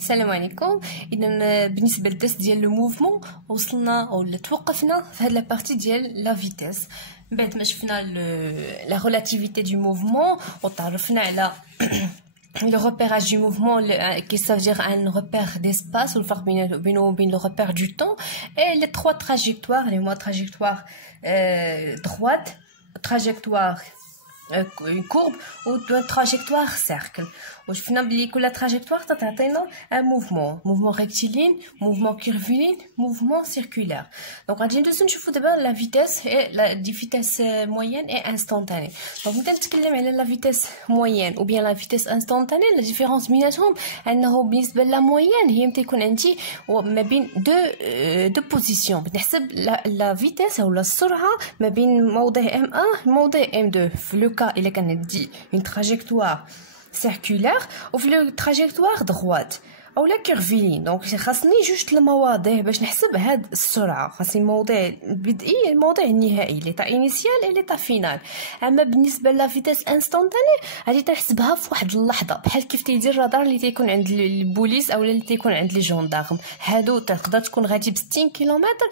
السلام عليكم. اذا بالنسبه للدرس ديال لو موفمون وصلنا او توقفنا في هاد لا بارتي ديال لا فيتيس. بعد ما شفنا لا ريلاتيفيتي دو موفمون وتعرفنا على le repérage du mouvement qui ça veut dire un repère d'espace ou le farq بين le repère du temps et les trois trajectoires, les mots trajectoire droite, trajectoire une courbe ou une trajectoire cercle. وشفنا بلي كل trajectoire تعطينا un mouvement rectiligne, mouvement curviligne, mouvement circulaire. Donc غادي ندوزو نشوفو دابا la vitesse et la vitesse moyenne et instantanée. Donc نبدا نتكلم على la vitesse moyenne ou bien la vitesse instantanée. La différence بيناتهم انه بالنسبه لا moyenne هي تيكون عندي ما بين دو بوزيسيون، بنحسب la vitesse او السرعه ما بين موضع M1 موضع M2. في لو كا الا كان عندي une trajectoire circulaire ou في trajectoire droite او لا كيرفيلين. دونك خاصني جوج المواضع باش نحسب هاد السرعه، خاصني الموضع البدئي الموضع النهائي لي تا انيسيال اي لي تا فينال. اما بالنسبه لا فيتيس انستانتاني غادي تحسبها في واحد اللحظه، بحال كيف تيدير الرادار اللي تيكون عند البوليس او اللي تيكون عند لي جوندارم. هادو تقدر تكون غادي ب 60 كيلومتر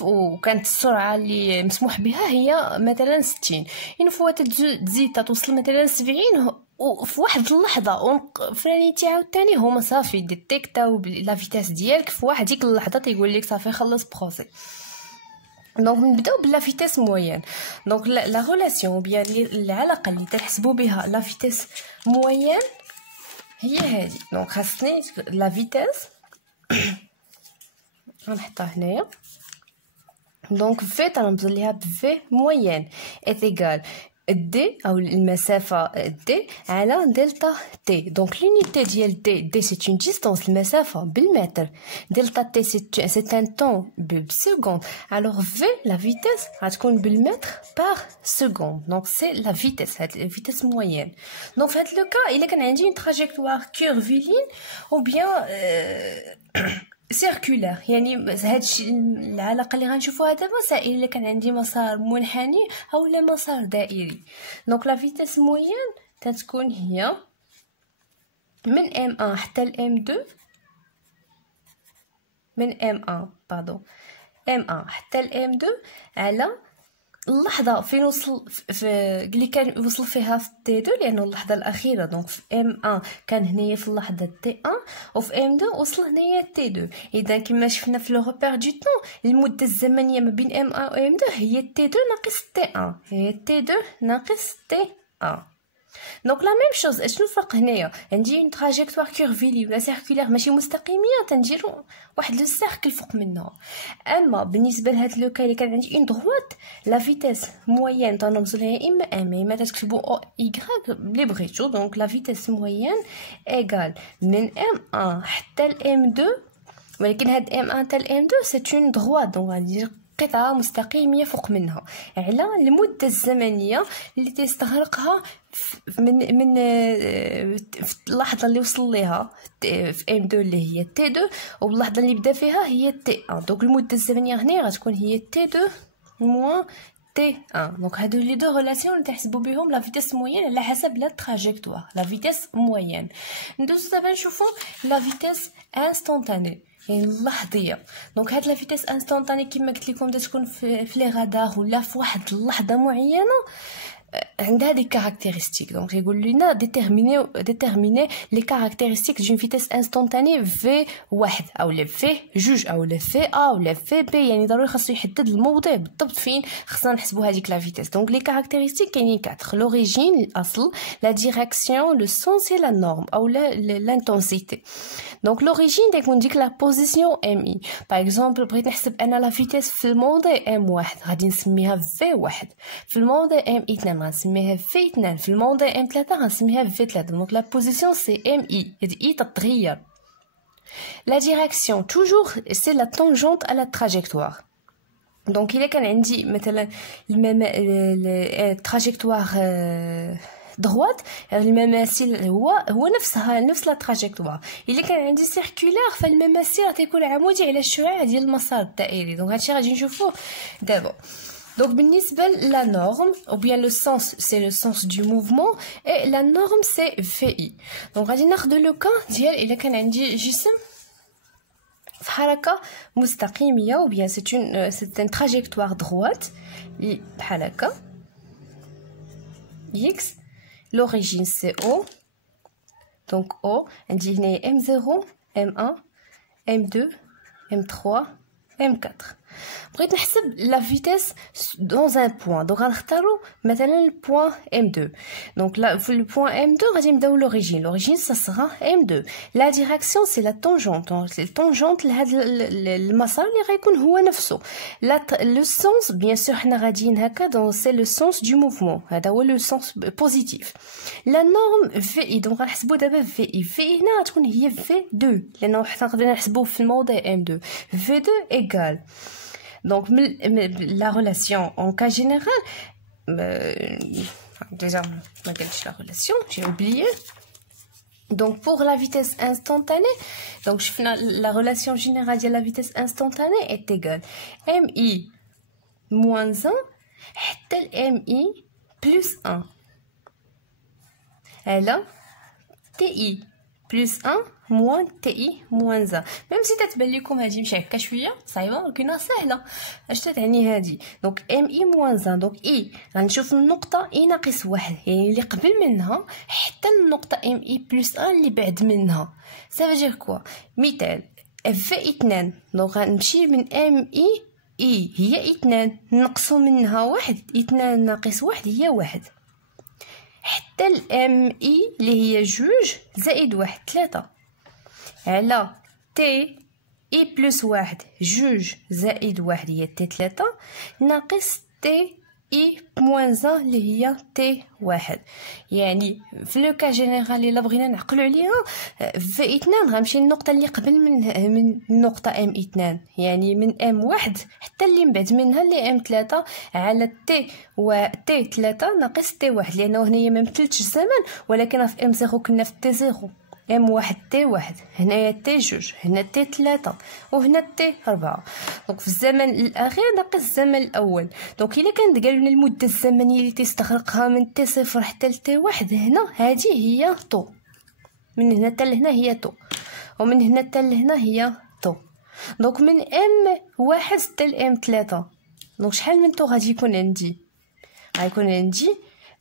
وكانت السرعه اللي مسموح بها هي مثلا 60، ان فوا تزيد توصل مثلا 70 وفي واحد اللحظه فرانيتي عاوتاني هما صافي ديتيكتاو لا فيتاس ديالك في واحد ديك اللحظه تيقول لك صافي خلص بروسي. دونك نبداو بلا فيتاس موين. دونك لا ريلاسيون بيان العلاقه اللي تحسبوا بها لا فيتاس موين هي هذه. دونك خاصني لا فيتاس غنحطها هنايا. دونك في تنرمز ليها بفي موين ايت ايغال دي او المسافه دي على دلتا تي. دونك لونيتي ديال دي سي اون ديستانس المسافه بالمتر، دلتا تي سي ان طون بسكوند. الوغ في لا فيتيس غتكون بالمتر بار سكوند. دونك سي لا فيتيس، هاد الفيتيس موين. دونك في هاد لو كا الا كان عندي اون تراجيكتوار كيرفيلين او بيان سيركولار، يعني هادشي العلاقه اللي غنشوفوها دابا سائل الا كان عندي مسار منحني او لا مسار دائري. دونك لا فيتيس موين تتكون هي من M1 حتى ل M2، من M1 حتى ل M2 على اللحظه فين وصل في اللي كان وصل فيها في T2، لانه اللحظه الاخيره. دونك في M1 كان هنايا في اللحظه T1 وفي M2 وصل هنايا T2. اذا كما شفنا في لو ريبير دو طون المده الزمنيه ما بين M1 و M2 هي T2 ناقص T1، هي T2 ناقص T1. دونك لا ميم شوز. اشنو الفرق هنايا؟ عندي اون تراجيكتوار كيرفيلي ولا سيركولير ماشي مستقيميه تنديرو واحد لو سيركل فوق منها. اما بالنسبه لهاد لو كا اللي كان عندي اون دروات لا فيتيس موين تنرمز ليها اما اما تكتبوا او ايغريك بلي بغيتو. دونك لا فيتيس موين ايغال من M1 حتى ل M2، ولكن هاد M1 حتى ل M2 سي اون دروات. دونك غندير قطعه مستقيميه فوق منها على المده الزمنيه اللي تستغرقها من في اللحظه اللي وصل ليها في M2 اللي هي T2 واللحظه اللي بدا فيها هي T1. دونك المده الزمنيه هنا غتكون هي T2 موان T1. دونك هادو لي دو ريلاسيون اللي تحسبوا بهم لا فيتيس موين على حسب لا تراجيكتوار لا فيتيس موين. ندوزو دابا نشوفو لا فيتيس انستانتاني يعني اللحظيه. دونك هاد لا فيتيس انستانتاني كما قلت لكم تكون في لي رادار ولا في واحد اللحظه معينه عندها دي كارactéristiques. دونك يقول لنا déterminer les caractéristiques d'une vitesse instantanée V1 او لا V2 او لا VA او لا VB. يعني ضروري خاصو يحدد الموضع بالضبط فين خصنا نحسبوا هذيك لا فيتيس. دونك لي كارactéristiques كاينين 4: l'origine الاصل، la direction، le sens et la norme او l'intensité. دونك l'origine تكون ديك لا بوزيسيون MI. باغ اكزومبل بغيت نحسب انا لا فيتيس في الموضع M1 غادي نسميها V1، في الموضع M2 غنسميها V2، في الموضع M3 غنسميها V3. دونك لا بوزيسيون سي MI، هاد I تتغير. لا ديريكسيون توجور سي لا طونجونت على التراجيكتوار. دونك الا كان عندي مثلا التراجيكتوار دروات المماثل هو نفس لا تراجيكتوار. الا كان عندي سيركولار فالمماثل تيكون عمودي على الشعاع ديال المسار الدائري. دونك هادشي غادي نشوفوه دابا. Donc بالنسبة la norme ou bien le sens c'est le sens du mouvement et la norme c'est VI. Donc غادي ناخذ لو كان ديال الا كان عندي جسم في حركة مستقيمية ou bien c'est une trajectoire droite بحال هكا x, l'origine c'est O, donc O عندي هنا M0 M1 M2 M3 M4. بغيت نحسب la vitesse dans un point, donc غنختاروا مثلا le point M2. Donc là le point M2 غادي نبداو l'origine ça sera M2. La direction c'est la tangente, donc c'est tangente لهذا المسار اللي غيكون هو نفسه. Le sens bien sûr حنا غاديين هكا donc c'est le sens du mouvement, هذا هو le sens positif. La norme VI donc غنحسبوا دابا VI هنا غتكون هي V2 لانه حنا نقدروا نحسبوه في الموضع M2. V2 égale donc la relation en cas général déjà la relation j'ai oublié. Donc pour la vitesse instantanée donc la relation générale de la vitesse instantanée est égale mi moins 1 حتى mi plus 1 elle ti plus 1 moins ti moins 1. même si تتبان لكم هذه ماشي هكا شويه صعيبه ولكنها سهله. اش تعني هذه دونك ام اي موان 1 دونك اي غنشوف النقطه اي ناقص 1 يعني اللي قبل منها حتى النقطه ام اي بلس 1 اللي بعد منها. سافيجير كوا مثال في 2 دونك غنمشي من ام اي هي 2 نقصوا منها 1 2 ناقص 1 هي 1 حتى الام اي اللي هي جوج زائد 1 3 على تي اي بلس 1 جوج زائد 1 هي تي 3 ناقص تي اي موان 1 اللي هي تي 1. يعني في لو كا جينيرال الا بغينا نعقلوا عليها في 2 غنمشي للنقطه اللي قبل من النقطه ام 2 يعني من ام 1 حتى اللي من بعد منها اللي ام 3 على تي و تي 3 ناقص تي 1 لانه هنايا ما مثلتش الزمن ولكن في ام 0 كنا في تي 0 ام 1 تي 1 هنايا تي 2 هنا تي 3 وهنا تي 4 دونك في الزمن الاخير ناقص الزمن الاول. دونك الا كانت قالوا لنا المده الزمنيه اللي تستغرقها من تي 0 حتى لتي 1 هنا هذه هي طو من هنا حتى لهنا هي طو ومن هنا حتى لهنا هي طو. دونك من ام 1 حتى لام 3 دونك شحال من طو غادي يكون عندي غيكون عندي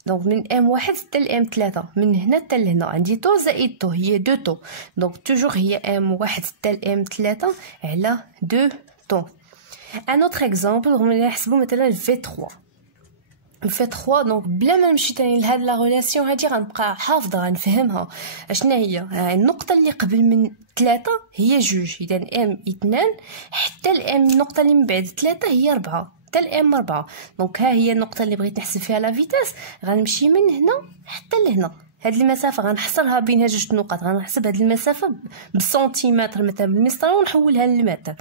دونك من ام 1 حتى لام 3 من هنا حتى لهنا عندي طو زائد طو هي 2 طو دونك توجور هي ام 1 حتى لام 3 على 2 طو. ان اوتر اكزامبل غادي نحسبوا مثلا في 3 في 3 دونك بلا ما نمشي تاني لهاد لا ريلاسيون هادي غنبقى حافظه غنفهمها اشنا هي النقطه اللي قبل من 3 هي جوج اذا ام 2 حتى الام النقطه اللي من بعد 3 هي 4 حتى الام 4 دونك ها هي النقطه اللي بغيت نحسب فيها لا فيتاس غنمشي من هنا حتى لهنا هاد المسافه غنحصرها بين هاد جوج نقط غنحسب هاد المسافه بالسنتيمتر مثلا بالمسطره ونحولها للمتر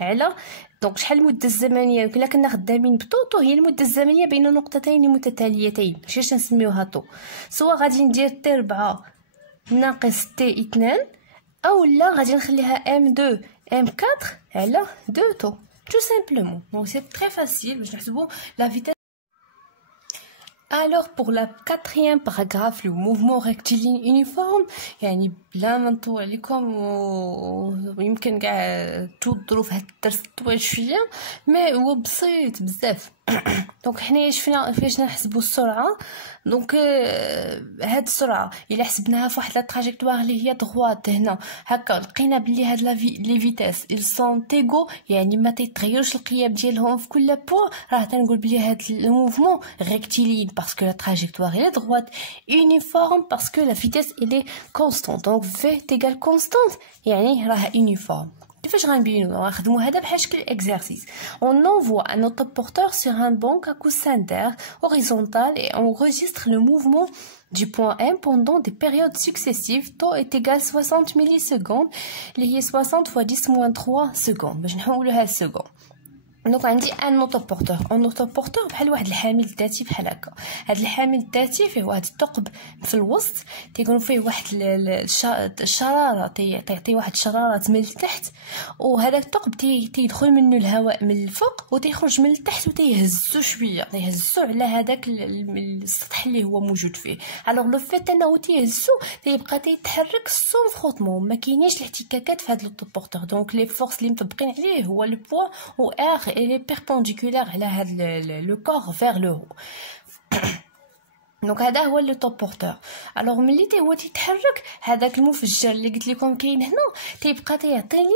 على دونك شحال المده الزمنيه الا كنا خدامين بطوطو هي المده الزمنيه بين نقطتين متتاليتين ماشي نسميوها طو سواء غادي ندير تي 4 ناقص تي 2 او لا غادي نخليها ام 2 ام 4 على 2 طو tout simplement. Donc c'est très facile باش نحسبوا la vitesse. Alors pour la quatrième paragraphe le mouvement rectiligne uniforme يعني بلا ما نطول عليكم ويمكن كاع تضروا في هاد الدرس طويل شويه مي هو بسيط بزاف. دونك حنايا شفنا فاش نحسبوا السرعه دونك هاد السرعه الا حسبناها في واحد لا تراجيكتوار اللي هي دغوات هنا هكا لقينا بلي هاد لي فيتاس ils sont égaux يعني ما تيتغيرش القيم ديالهم في كل بوين راه تنقول بلي هاد الموفمون rectiligne parce que la trajectoire est droite uniforme parce que la vitesse elle est constante donc v égale constante يعني راه uniforme. كيفاش غنبينو نخدمو هذا بحال شكل exercice. On envoie un autoporteur sur un banc à coussin d'air horizontal et on enregistre le mouvement du point M pendant des périodes successives. Taux est égal 60 millisecondes اللي هي 60 fois 10 moins 3 secondes باش نحولوها لسكوند. دونك عندي ان اوتوبورتور بحال واحد الحامل ذاتي بحال هكا. هذا الحامل الذاتي فيه واحد الثقب في الوسط تيكون فيه واحد الشراره تعطي واحد الشراره من التحت، وهذاك الثقب تيدخل منه الهواء من الفوق وتيخرج من التحت وتيهزو شويه، تيهزو على هذاك السطح اللي هو موجود فيه. الوغ لو فيت انه تيهزو تيبقى تيتحرك سون فروتمون، ما كاينينش الاحتكاكات في هذا الاوتوبورتور. دونك لي فورس اللي مطبقين عليه هو لو بوا و ار elle est perpendiculaire على هذا le corps vers le haut. دونك هذا هو لو توب بورتور. الوغ ملي هو تيتحرك هذاك المفجر اللي قلت لكم كاين هنا تيبقى تيعطيني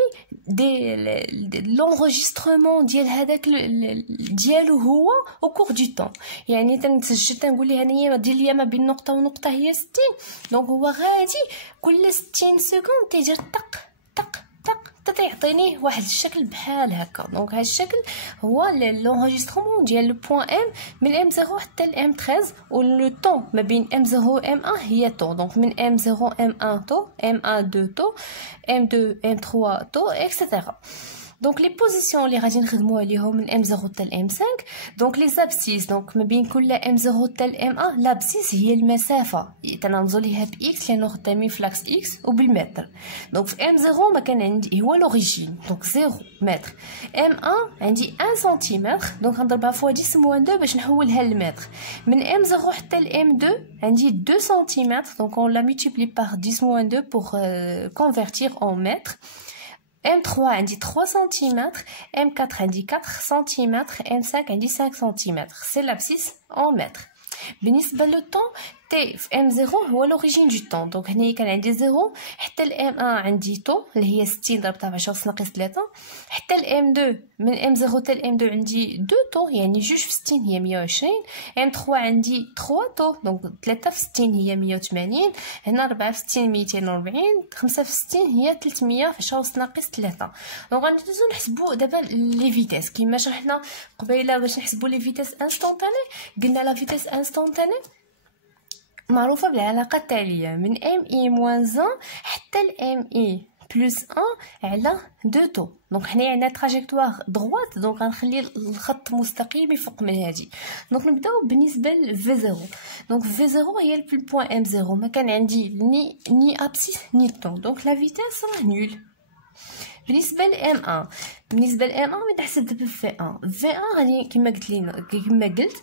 لونغيسترومون ديال هذاك ديالو هو او كور دو طون. يعني تنسجل تنقول ليه انايا دير ليا ما بين نقطه ونقطه هي 60، دونك هو غادي كل 60 سكوند تيجي طق طق طق تعطيني واحد الشكل بحال هكا. دونك هذا الشكل هو لونجسترومون ديال لو بوين ام من ام 0 حتى لام 13، و لو طون ما بين ام 0 و ام 1 هي طون. دونك من ام 0 ام 1 طون، ام 1 2 طون، ام 2 ام 3 طون اكسيتيرا. دونك لي بوزيسيون اللي غادي نخدموا عليهم من ام 0 حتى لام 5. دونك لي زابسيس، دونك ما بين كل ام 0 حتى لام 1 لابسيس هي المسافه تنرمزوا ليها باكس لانه خدامين فلاكس اكس وبالمتر. دونك في ام 0 ما كان عندي هو لوريجين، دونك 0 متر. ام 1 عندي 1 سنتيمتر، دونك غنضربها فوا 10 موان 2 باش نحولها للمتر. من ام 0 حتى لام 2 عندي 2 سنتيمتر، دونك اون لا مولتيبلي بار 10 موان 2 بور كونفرتير اون متر. M3 عندي 3 سنتيمتر، M4 عندي 4 سنتيمتر، M5 عندي 5 سنتيمتر. سي لابسيس اون متر. بالنسبه لو طون تي في M0 هو لوريجين دو طون، دونك هنايا كان عندي 0 حتى الام 1 عندي طون اللي هي 60 ضربتها ب 10 ناقص 3، حتى الام 2 من ام 0 حتى الام 2 عندي 2 طون يعني 2 في 60 هي 120. ام 3 عندي 3 طون، دونك 3 في 60 هي 180، هنا 4 في 60 240، 5 في 60 هي 300 في 10 ناقص 3. دونك غندوزو نحسبوا دابا لي فيتاس كيما شرحنا قبيله باش نحسبوا لي فيتاس انستونتاني. قلنا لا فيتاس انستونتاني معروفه بالعلاقه التاليه من ام اي موان 1 حتى الام اي بلس 1 على 2 طو. دونك حنايا عندنا تراجيكتوار دروات، دونك غنخلي الخط مستقيم يفوق من هادي. دونك نبداو بالنسبه لفي 0. دونك في 0 هي البوين ام 0 ما كان عندي ني ابسيس ني طون، دونك لا فيتاس راه نول. بالنسبه لام 1 بالنسبه لام 1 ملي تحسب دابا في 1 في 1 غادي كما قلت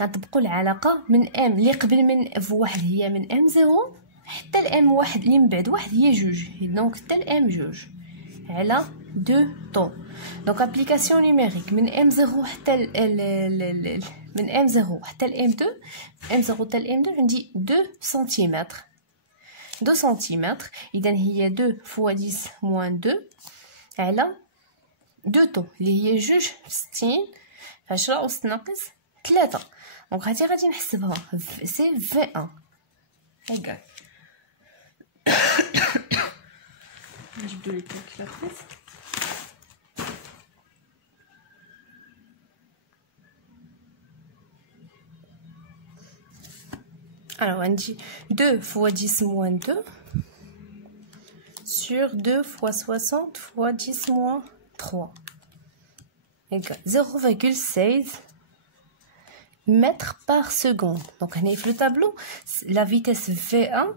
غنطبقوا العلاقه من ام اللي قبل من في 1 هي من ام 0 حتى الام 1 اللي من بعد 1 هي 2، دونك حتى الام 2 على 2 طون. دونك ابليكاسيون نيميريك من ام 0 حتى من ام 0 حتى الام 2، ام 0 حتى الام 2 عندي 2 سنتيمتر 2 سنتيمتر، اذا هي 2 فوا 10 موان 2 على 2 طون اللي هي 2 في 60 في 10 أس ناقص 3. دونك هادي غادي نحسبها سي في 1 ايكال نجبدو لي الكالكولاتريس. Alors عندي 2 fois 10 moins 2 sur 2 fois 60 fois 10 moins 3 égale 0,16 mètres par seconde. Donc on est le tableau, la vitesse V1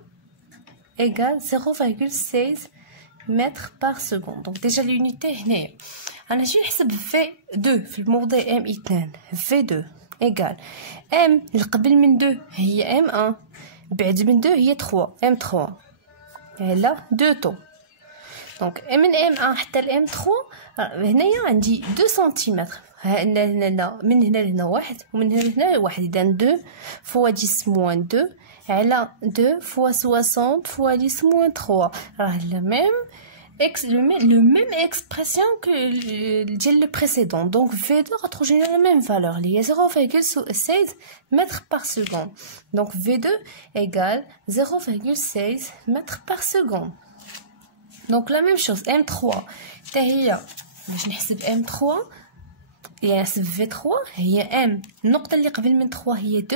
égale 0,16 mètres par seconde. Donc déjà l'unité هنا انا جي نحسب V2 في الموضع M2 V2 égale M اللي قبل من 2 هي M1 بعد من 2 هي 3 M3 على 2 طون. دونك من M1 حتى ل M3 هنايا عندي 2 سنتيمتر، هنا من هنا لهنا واحد ومن هنا لهنا واحد، اذا 2 فوا 10 موان 2 على 2 فوا 60 فوا 10 موان 3 راه لا ميم le même expression que le précédent. Donc V2 retrouve la même valeur, il y a 0,16 mètres par seconde. Donc V2 égale 0,16 mètres par seconde. Donc la même chose M3 هي باش نحسب M3 يعني نحسب V3 هي M النقطة اللي قبل من 3 هي 2،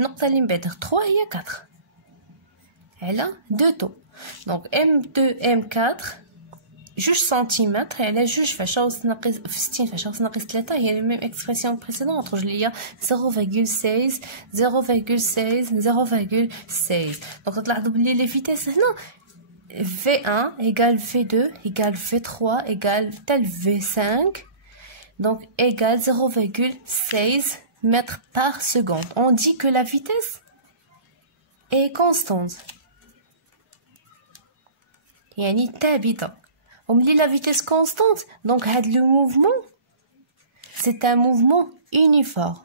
النقطة اللي من بعد 3 هي 4 على 2 طو. Donc M2 M4 جوج سنتيمتر على جوج في 10 أس ناقص في 60 في 10 أس ناقص 3 هي ميم اكسبرسيون بريسيدون تخرج ليا 0.16 دونك تلاحظوا بلي لي فيتيس هنا V1 égale V2 égale V3 égale tel V5 donc égale 0.16 mètres par seconde. On dit que la vitesse est constante. يعني ثابتة. وملي la vitesse constante donc هاد le mouvement c'est un mouvement uniforme.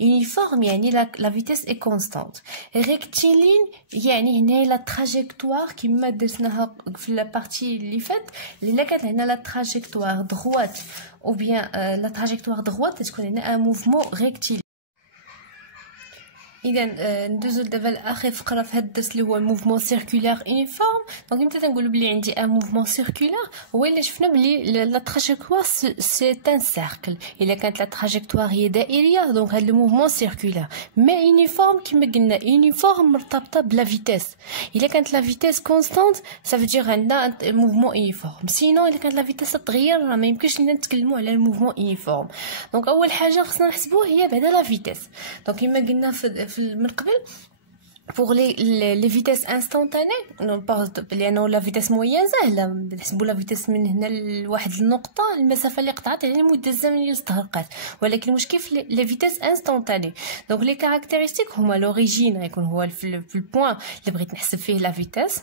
Uniforme يعني la vitesse est constante. Rectiligne يعني هنا la trajectoire كما درسناها في la partie اللي فات اللي كانت هنا la trajectoire droite ou bien la trajectoire droite تكون هنا un mouvement rectiligne. اذا ندوزو دابا لاخر فقره في هذا الدرس اللي هو الموفمون سيركولير يونيفورم. دونك متى تنقولوا بلي عندي ان موفمون سيركولير هو اللي شفنا بلي لا تراجيكتوار سي ان سيركل. الا كانت لا تراجيكتوار هي دائريه دونك هذا الموفمون سيركولير مي يونيفورم كما قلنا يونيفورم مرتبطه بلا فيتيس. الا كانت لا فيتيس كونستانت سافدير عندنا موفمون يونيفورم. سينو الا كانت لا فيتيس تتغير راه ما يمكنش لينا نتكلموا على الموفمون يونيفورم. دونك اول حاجه خصنا نحسبوها هي بعدا لا فيتيس. دونك كما قلنا من قبل pour les vitesses instantanées لانه لا فيتيس موين سهله نحسبوا لا فيتيس من هنا لواحد النقطه المسافه اللي قطعت على المده الزمنيه اللي استغرقت. ولكن المشكل في لي فيتيس انستانتاني دونك لي كاركتيرستيك هما لوريجين غيكون هو في البوين اللي بغيت نحسب فيه لا فيتيس.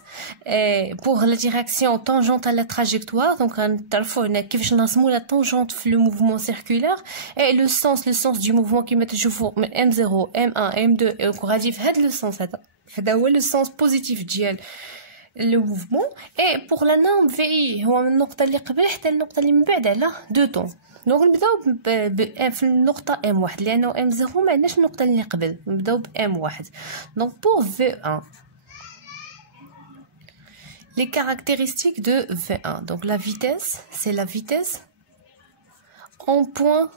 بوغ لا ديريكسيون طونجونت على لا دونك غنعرفوا هنا كيفاش نرسموا لا طونجونت في لو موفمون سيركولير اي لو سونس دو موفمون كيما تشوفوا من M0 M1 M2 غادي في هذا لو سونس هذا هو لو سونس بوزيتيف ديال لو موفمون. اي بوغ لا نورم في اي هو من النقطه اللي قبل حتى النقطه اللي من بعد على دو طون. دونك نبداو في النقطه M1 لانه M0 ما عندناش النقطه اللي قبل نبداو ب M1. دونك بوغ V1 les caractéristiques de V1 donc la vitesse c'est la vitesse en point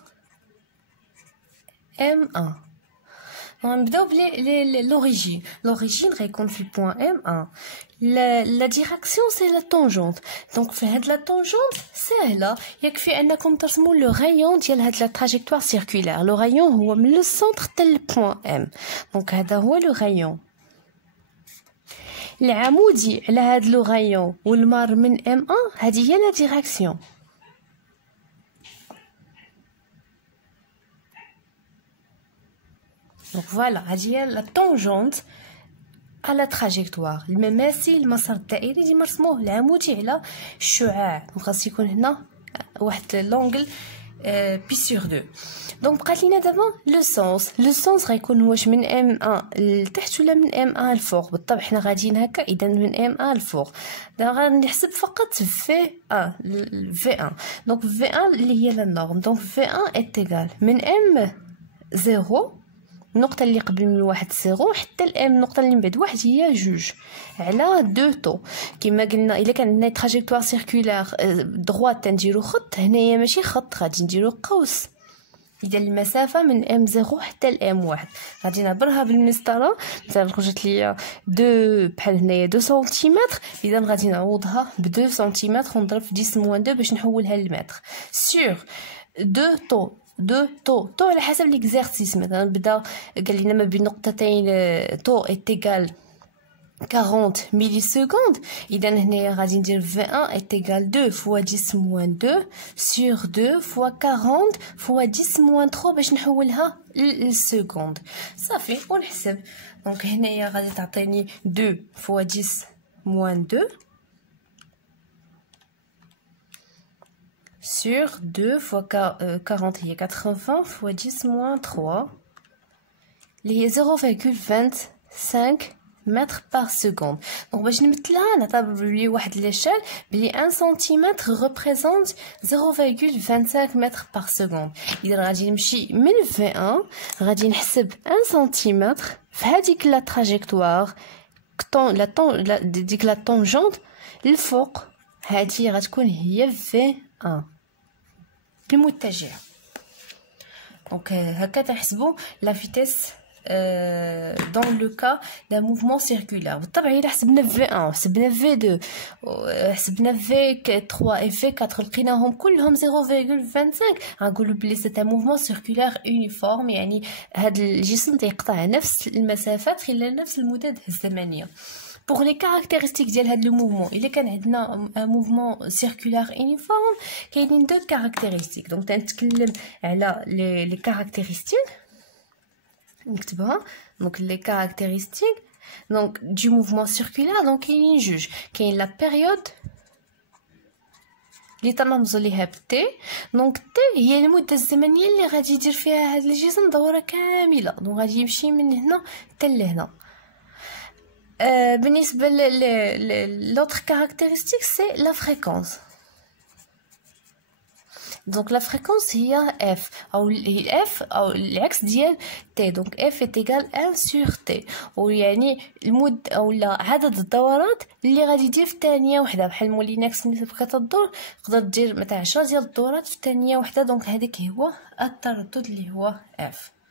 M1. نبداو بلي لوريجين غيكون في البوين M1. لا ديريكسيون سي لا طونجونت دونك في هاد لا طونجونت ساهله يكفي انكم ترسموا لو رايون ديال هاد لا تراجيكتوار سيركولير. لو رايون هو من لو سونتر حتى البوين M دونك هذا هو لو رايون. العمودي على هاد لو رايون والمار من M1 هذه هي لا ديريكسيون. دونك فوالا هذه هي لا طونجونت على تراجيكتوار المماثل المسار الدائري ديما رسموه العمودي على الشعاع. دونك خاص يكون هنا واحد لونغل بي سور 2. دونك بقات لينا دابا لو سونس غيكون واش من M1 لتحت ولا من M1 الفوق. بالطبع حنا غاديين هكا اذا من M1 الفوق. دابا غنحسب فقط V1 دونك V1 اللي هي لا نورم. دونك V1 est égal من M0 النقطة اللي قبل من واحد 0 حتى الام النقطة اللي من بعد واحد هي جوج على دو طو. كما قلنا الا كان عندنا تراجيكتوار سيركولير دغوات تنديرو خط هنايا ماشي خط غادي نديرو قوس. اذا المسافة من M0 حتى الام واحد غادي نعبرها بالمسطرة. مثلا خرجت ليا دو بحال هنايا 2 سنتيمتر اذا غادي نعوضها ب 2 سنتيمتر ونضرب في 10 موان 2 باش نحولها للمتر سور 2 طو طو على حسب ليكزارسيس. مثلا بدا قال لنا ما بين نقطتين طو ايتيغال 40 ملي سكوند اذا هنايا غادي ندير V1 ايتيغال 2 فوا 10 موان 2 سور 2 فوا 40 فوا 10 موان 3 باش نحولها للسكوند صافي ونحسب. دونك هنايا غادي تعطيني 2 فوا 10 موان 2 sur 2 fois 40 هي 80 fois 10 moins 3 اللي هي 0.25 متر par seconde. دونك باش نمثلها نعتبر بلي واحد ليشال بلي 1 سنتيمتر ريبريزونت 0.25 متر par seconde. اذا غادي نمشي من V1 غادي نحسب 1 سنتيمتر في هذيك لا تراجيكتوار ديك لا طونجونت الفوق هذه غتكون هي V1 بالمتجه. دونك هكا تنحسبوا لا فيتيس dans le cas d'un mouvement circulaire. بالطبع إلا حسبنا V1 حسبنا V2 حسبنا V3 et V4 لقيناهم كلهم 0.25 غنقولوا بلي c'est un mouvement circulaire uniforme، يعني هذا الجسم تيقطع نفس المسافات خلال نفس المدد الزمنية. Pour les caractéristiques ديال هاد لو موفمون، الا كان عندنا un mouvement circulaire uniforme كاينين deux caractéristiques. دونك تنتكلم على les caractéristiques، نكتبها. دونك les caractéristiques donc du mouvement circulaire. donc كاينين جوج، كاين la période اللي تنرمزو ليها ب T. دونك T هي المدة الزمنية اللي غادي يدير فيها هاد الجسم دورة كاملة، دونك غادي يمشي من هنا حتى لهنا. بالنسبة l'autre caractéristique c'est la fréquence. donc la fréquence هي F أو F أو العكس ديال T. donc F est égal 1 sur T، ويعني المد أو عدد الدورات اللي غادي يدير في ثانية وحدة. بحال مولينكس ملي تبقى تدور تقدر دير مثلا 10 ديال الدورات في ثانية وحدة. دونك هذاك هو التردد اللي هو F.